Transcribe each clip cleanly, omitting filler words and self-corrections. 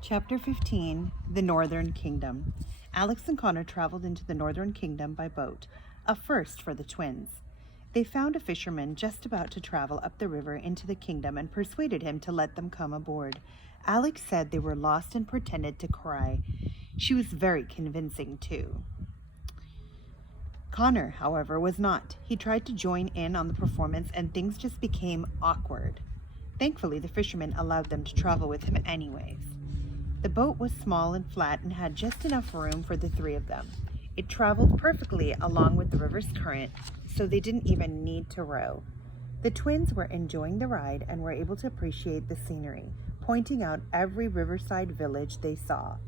Chapter 15, The Northern Kingdom. Alex and Connor traveled into the Northern Kingdom by boat, a first for the twins. They found a fisherman just about to travel up the river into the kingdom and persuaded him to let them come aboard. Alex said they were lost and pretended to cry. She was very convincing, too. Connor, however, was not. He tried to join in on the performance and things just became awkward. Thankfully, the fisherman allowed them to travel with him anyways. The boat was small and flat and had just enough room for the three of them. It traveled perfectly along with the river's current, so they didn't even need to row. The twins were enjoying the ride and were able to appreciate the scenery, pointing out every riverside village they saw.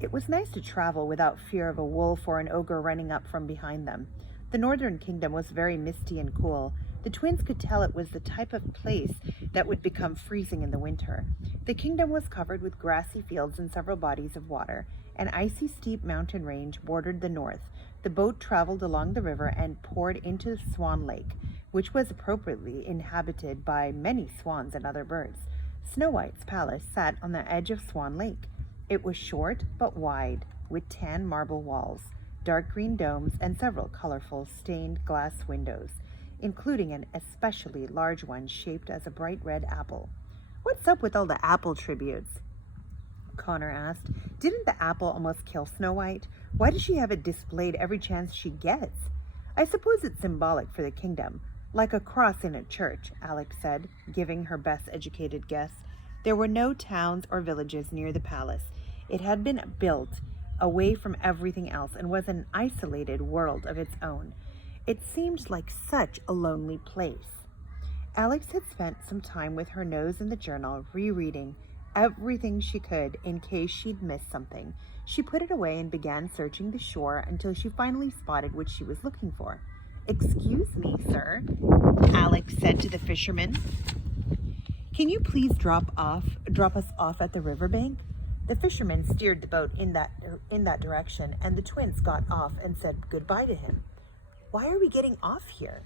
It was nice to travel without fear of a wolf or an ogre running up from behind them. The Northern Kingdom was very misty and cool. The twins could tell it was the type of place that would become freezing in the winter. The kingdom was covered with grassy fields and several bodies of water. An icy steep mountain range bordered the north. The boat traveled along the river and poured into Swan Lake, which was appropriately inhabited by many swans and other birds. Snow White's palace sat on the edge of Swan Lake. It was short but wide, with tan marble walls, dark green domes, and several colorful stained glass windows, including an especially large one shaped as a bright red apple. "What's up with all the apple tributes?" Connor asked. "Didn't the apple almost kill Snow White? Why does she have it displayed every chance she gets?" "I suppose it's symbolic for the kingdom, like a cross in a church," Alex said, giving her best educated guess. There were no towns or villages near the palace. It had been built away from everything else and was an isolated world of its own. It seemed like such a lonely place. Alex had spent some time with her nose in the journal, rereading everything she could in case she'd missed something. She put it away and began searching the shore until she finally spotted what she was looking for. "Excuse me, sir," Alex said to the fisherman. "Can you please drop us off at the riverbank?" The fisherman steered the boat in that direction, and the twins got off and said goodbye to him. "Why are we getting off here?"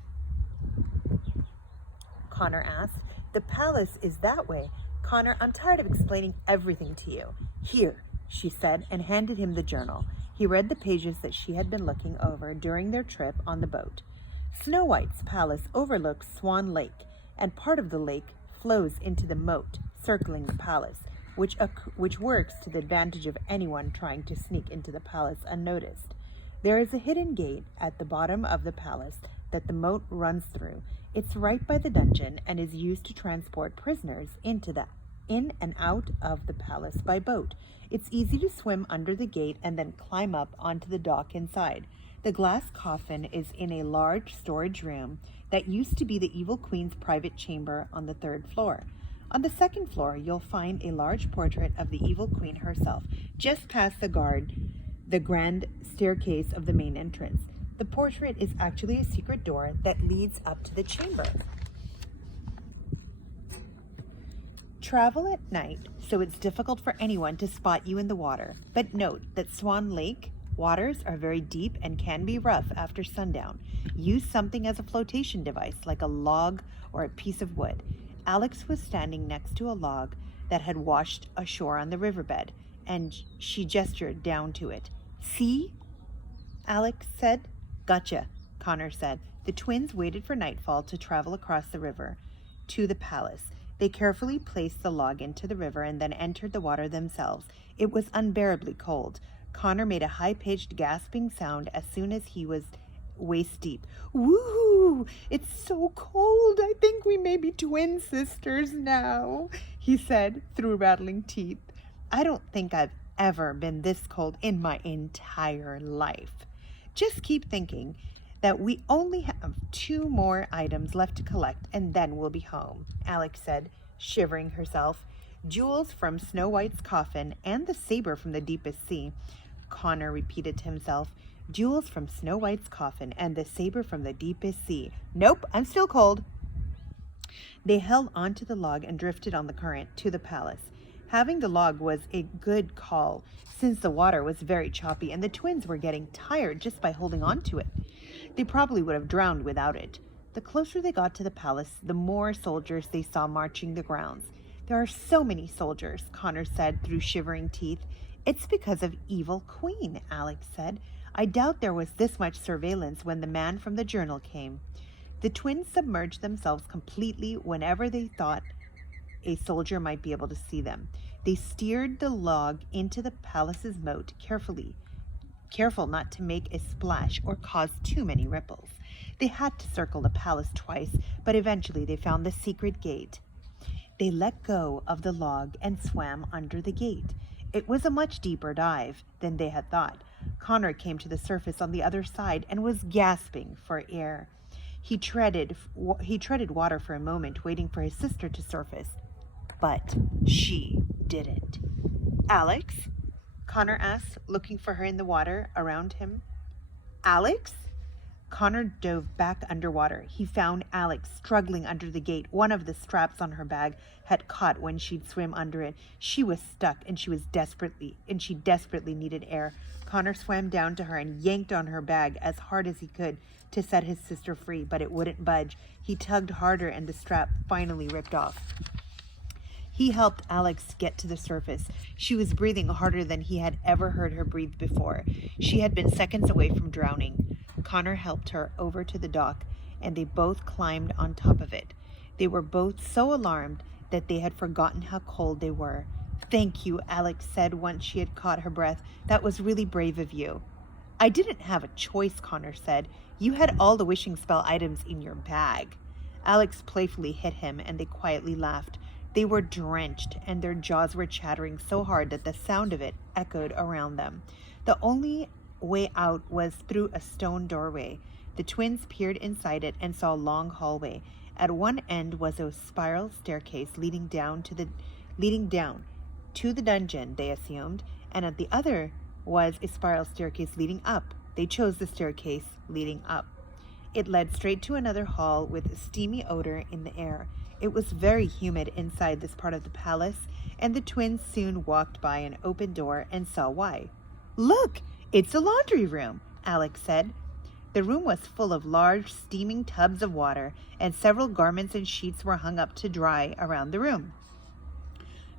Connor asked. "The palace is that way." "Connor, I'm tired of explaining everything to you." "Here," she said, and handed him the journal. He read the pages that she had been looking over during their trip on the boat. Snow White's palace overlooks Swan Lake, and part of the lake flows into the moat circling the palace, which works to the advantage of anyone trying to sneak into the palace unnoticed. There is a hidden gate at the bottom of the palace that the moat runs through. It's right by the dungeon and is used to transport prisoners in and out of the palace by boat. It's easy to swim under the gate and then climb up onto the dock inside. The glass coffin is in a large storage room that used to be the evil queen's private chamber on the 3rd floor. On the 2nd floor, you'll find a large portrait of the evil queen herself, just past the grand staircase of the main entrance. The portrait is actually a secret door that leads up to the chamber. Travel at night, so it's difficult for anyone to spot you in the water. But note that Swan Lake waters are very deep and can be rough after sundown. Use something as a flotation device, like a log or a piece of wood. Alex was standing next to a log that had washed ashore on the riverbed, and she gestured down to it. "See?" Alex said. "Gotcha," Connor said. The twins waited for nightfall to travel across the river to the palace. They carefully placed the log into the river and then entered the water themselves. It was unbearably cold. Connor made a high-pitched gasping sound as soon as he was waist deep. "Woo! It's so cold. I think we may be twin sisters now," he said through rattling teeth. "I don't think I've ever been this cold in my entire life. Just keep thinking that we only have 2 more items left to collect and then we'll be home," Alex said, shivering herself. "Jewels from Snow White's coffin and the saber from the deepest sea," Connor repeated to himself. "Jewels from Snow White's coffin and the saber from the deepest sea. Nope, I'm still cold." They held onto the log and drifted on the current to the palace. Having the log was a good call, since the water was very choppy and the twins were getting tired just by holding on to it. They probably would have drowned without it. The closer they got to the palace, the more soldiers they saw marching the grounds. There are so many soldiers, Connor said through shivering teeth. It's because of Evil Queen, Alex said. I doubt there was this much surveillance when the man from the journal came. The twins submerged themselves completely whenever they thought a soldier might be able to see them. They steered the log into the palace's moat carefully, careful not to make a splash or cause too many ripples. They had to circle the palace twice, but eventually they found the secret gate. They let go of the log and swam under the gate. It was a much deeper dive than they had thought. Connor came to the surface on the other side and was gasping for air. He treaded water for a moment, waiting for his sister to surface. But she didn't. Alex? Connor asked, looking for her in the water around him. Alex? Connor dove back underwater. He found Alex struggling under the gate. One of the straps on her bag had caught when she'd swim under it. She was stuck and she desperately needed air. Connor swam down to her and yanked on her bag as hard as he could to set his sister free, but it wouldn't budge. He tugged harder and the strap finally ripped off. He helped Alex get to the surface. She was breathing harder than he had ever heard her breathe before. She had been seconds away from drowning. Connor helped her over to the dock, and they both climbed on top of it. They were both so alarmed that they had forgotten how cold they were. Thank you, Alex said once she had caught her breath. That was really brave of you. I didn't have a choice, Connor said. You had all the wishing spell items in your bag. Alex playfully hit him, and they quietly laughed. They were drenched, and their jaws were chattering so hard that the sound of it echoed around them. The only way out was through a stone doorway. The twins peered inside it and saw a long hallway. At one end was a spiral staircase leading down to the dungeon, they assumed, and at the other was a spiral staircase leading up. They chose the staircase leading up. It led straight to another hall with a steamy odor in the air. It was very humid inside this part of the palace, and the twins soon walked by an open door and saw why. Look, it's a laundry room, Alex said. The room was full of large, steaming tubs of water, and several garments and sheets were hung up to dry around the room.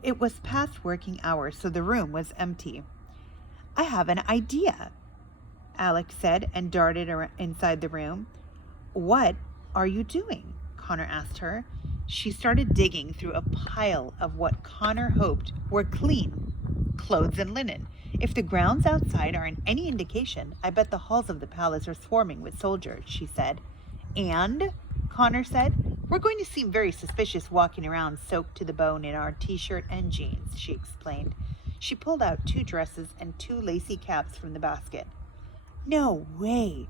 It was past working hours, so the room was empty. I have an idea, Alex said, and darted inside the room. What are you doing? Connor asked her. She started digging through a pile of what Connor hoped were clean clothes and linen. If the grounds outside aren't any indication, I bet the halls of the palace are swarming with soldiers, she said. And, Connor said, we're going to seem very suspicious walking around soaked to the bone in our t-shirt and jeans, she explained. She pulled out 2 dresses and 2 lacy caps from the basket. No way,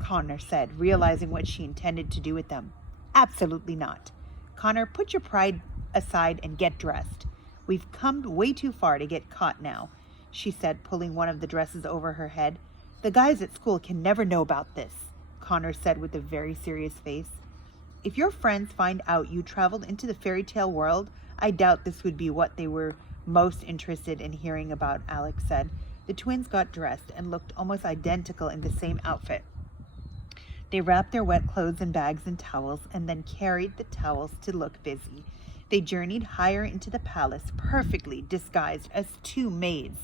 Connor said, realizing what she intended to do with them. Absolutely not. Connor, put your pride aside and get dressed. We've come way too far to get caught now, she said, pulling one of the dresses over her head. The guys at school can never know about this, Connor said with a very serious face. If your friends find out you traveled into the fairy tale world, I doubt this would be what they were most interested in hearing about, Alex said. The twins got dressed and looked almost identical in the same outfit. They wrapped their wet clothes in bags and towels and then carried the towels to look busy. They journeyed higher into the palace, perfectly disguised as 2 maids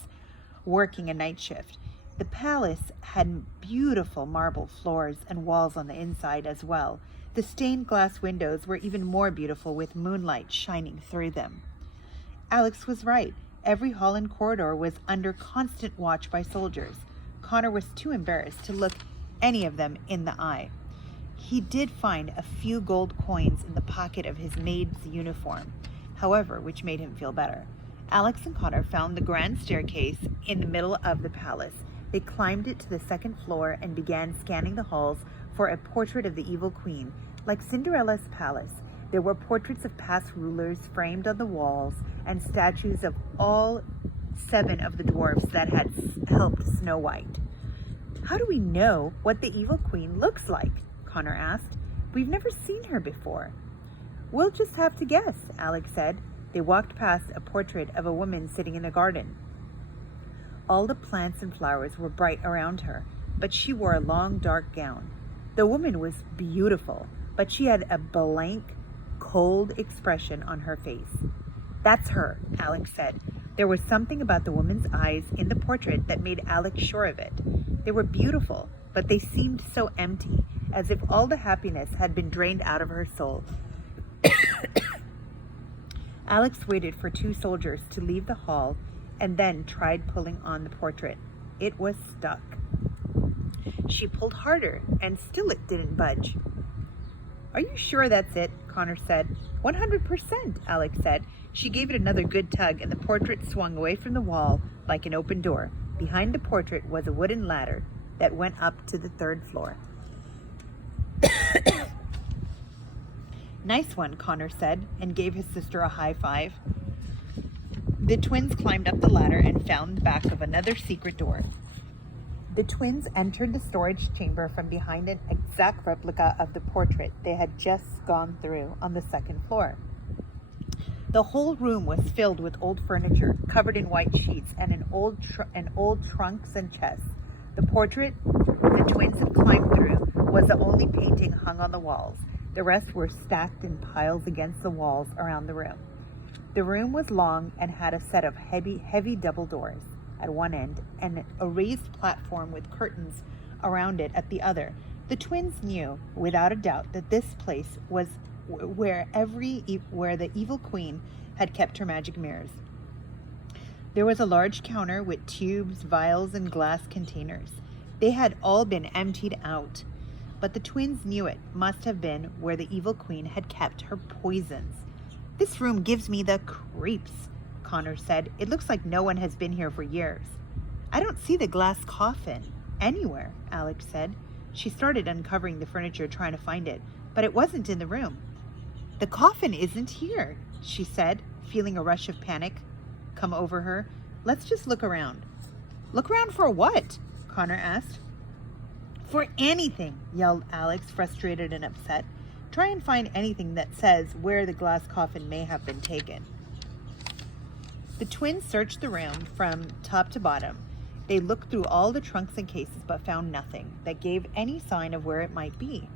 working a night shift. The palace had beautiful marble floors and walls on the inside as well. The stained glass windows were even more beautiful with moonlight shining through them. Alex was right. Every hall and corridor was under constant watch by soldiers. Connor was too embarrassed to look any of them in the eye. He did find a few gold coins in the pocket of his maid's uniform, however, which made him feel better. Alex and Connor found the grand staircase in the middle of the palace. They climbed it to the 2nd floor and began scanning the halls for a portrait of the evil queen. Like Cinderella's palace, there were portraits of past rulers framed on the walls and statues of all 7 of the dwarfs that had helped Snow White. How do we know what the evil queen looks like? Connor asked. We've never seen her before. We'll just have to guess, Alex said. They walked past a portrait of a woman sitting in a garden. All the plants and flowers were bright around her, but she wore a long, dark gown. The woman was beautiful, but she had a blank, cold expression on her face. That's her, Alex said. There was something about the woman's eyes in the portrait that made Alex sure of it. They were beautiful, but they seemed so empty, as if all the happiness had been drained out of her soul. Alex waited for 2 soldiers to leave the hall and then tried pulling on the portrait. It was stuck. She pulled harder, and still it didn't budge. Are you sure that's it? Connor said. 100%, Alex said. She gave it another good tug, and the portrait swung away from the wall like an open door. Behind the portrait was a wooden ladder that went up to the 3rd floor. Nice one, Connor said, and gave his sister a high five. The twins climbed up the ladder and found the back of another secret door. The twins entered the storage chamber from behind an exact replica of the portrait they had just gone through on the 2nd floor. The whole room was filled with old furniture, covered in white sheets and old trunks and chests. The portrait the twins had climbed through was the only painting hung on the walls. The rest were stacked in piles against the walls around the room. The room was long and had a set of heavy double doors at one end and a raised platform with curtains around it at the other. The twins knew, without a doubt, that this place was where the evil queen had kept her magic mirrors. There was a large counter with tubes, vials, and glass containers. They had all been emptied out, but the twins knew it must have been where the evil queen had kept her poisons. This room gives me the creeps, Connor said. It looks like no one has been here for years. I don't see the glass coffin anywhere, Alex said. She started uncovering the furniture, trying to find it, but it wasn't in the room. The coffin isn't here, she said, feeling a rush of panic come over her. Let's just look around. Look around for what? Connor asked. For anything, yelled Alex, frustrated and upset. Try and find anything that says where the glass coffin may have been taken. The twins searched the room from top to bottom. They looked through all the trunks and cases but found nothing that gave any sign of where it might be.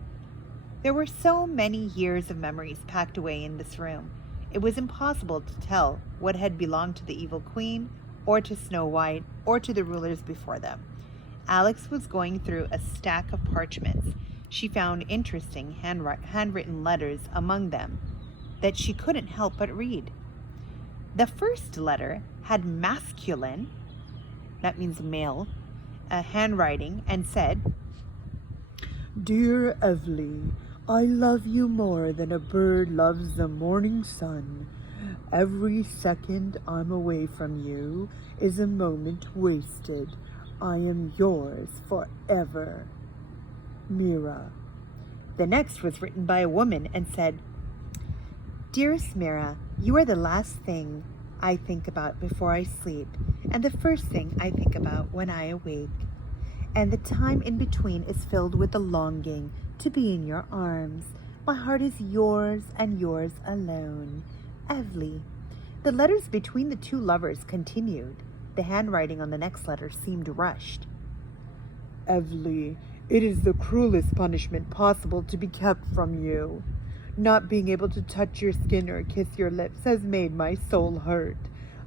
There were so many years of memories packed away in this room. It was impossible to tell what had belonged to the evil queen, or to Snow White, or to the rulers before them. Alex was going through a stack of parchments. She found interesting handwritten letters among them that she couldn't help but read. The first letter had masculine, that means male, handwriting, and said, Dear Evely, I love you more than a bird loves the morning sun. Every second I'm away from you is a moment wasted. I am yours forever. Mira. The next was written by a woman and said, Dearest Mira, you are the last thing I think about before I sleep, and the first thing I think about when I awake. And the time in between is filled with the longing to be in your arms. My heart is yours and yours alone. Evely. The letters between the 2 lovers continued. The handwriting on the next letter seemed rushed. Evely, it is the cruelest punishment possible to be kept from you. Not being able to touch your skin or kiss your lips has made my soul hurt.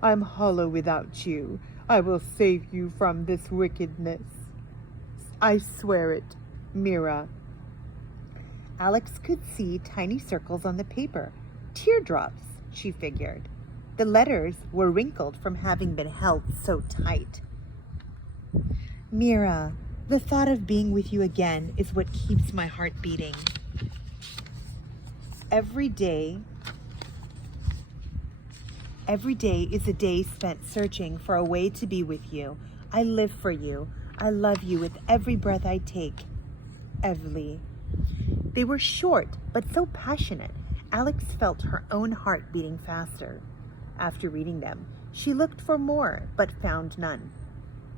I'm hollow without you. I will save you from this wickedness. I swear it, Mira. Alex could see tiny circles on the paper. Teardrops, she figured. The letters were wrinkled from having been held so tight. Mira, the thought of being with you again is what keeps my heart beating. Every day is a day spent searching for a way to be with you. I live for you. I love you with every breath I take. Evely. They were short, but so passionate. Alex felt her own heart beating faster. After reading them, she looked for more, but found none.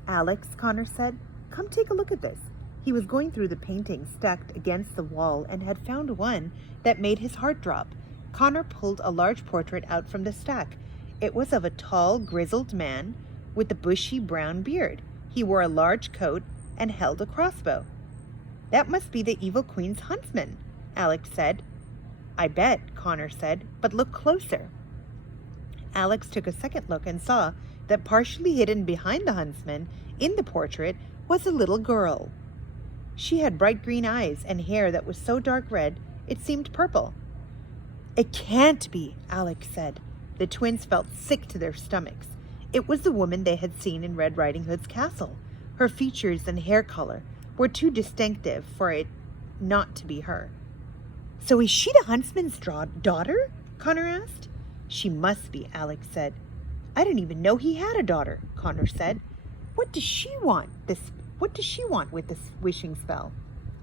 Alex, Connor said, come take a look at this. He was going through the paintings stacked against the wall and had found one that made his heart drop. Connor pulled a large portrait out from the stack. It was of a tall, grizzled man with a bushy brown beard. He wore a large coat and held a crossbow. That must be the evil queen's huntsman, Alex said. I bet, Connor said, but look closer. Alex took a second look and saw that partially hidden behind the huntsman in the portrait was a little girl. She had bright green eyes and hair that was so dark red it seemed purple. "It can't be," Alex said. The twins felt sick to their stomachs. It was the woman they had seen in Red Riding Hood's castle. Her features and hair color were too distinctive for it not to be her. "So is she the huntsman's daughter?" Connor asked. "She must be," Alex said. "I didn't even know he had a daughter," Connor said. What does she want with this wishing spell?"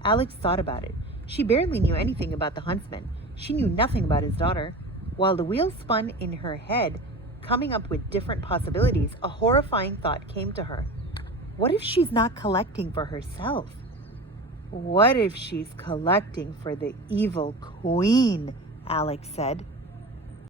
Alex thought about it. She barely knew anything about the huntsman. She knew nothing about his daughter. While the wheel spun in her head, coming up with different possibilities, a horrifying thought came to her. What if she's not collecting for herself? What if she's collecting for the evil queen? Alex said.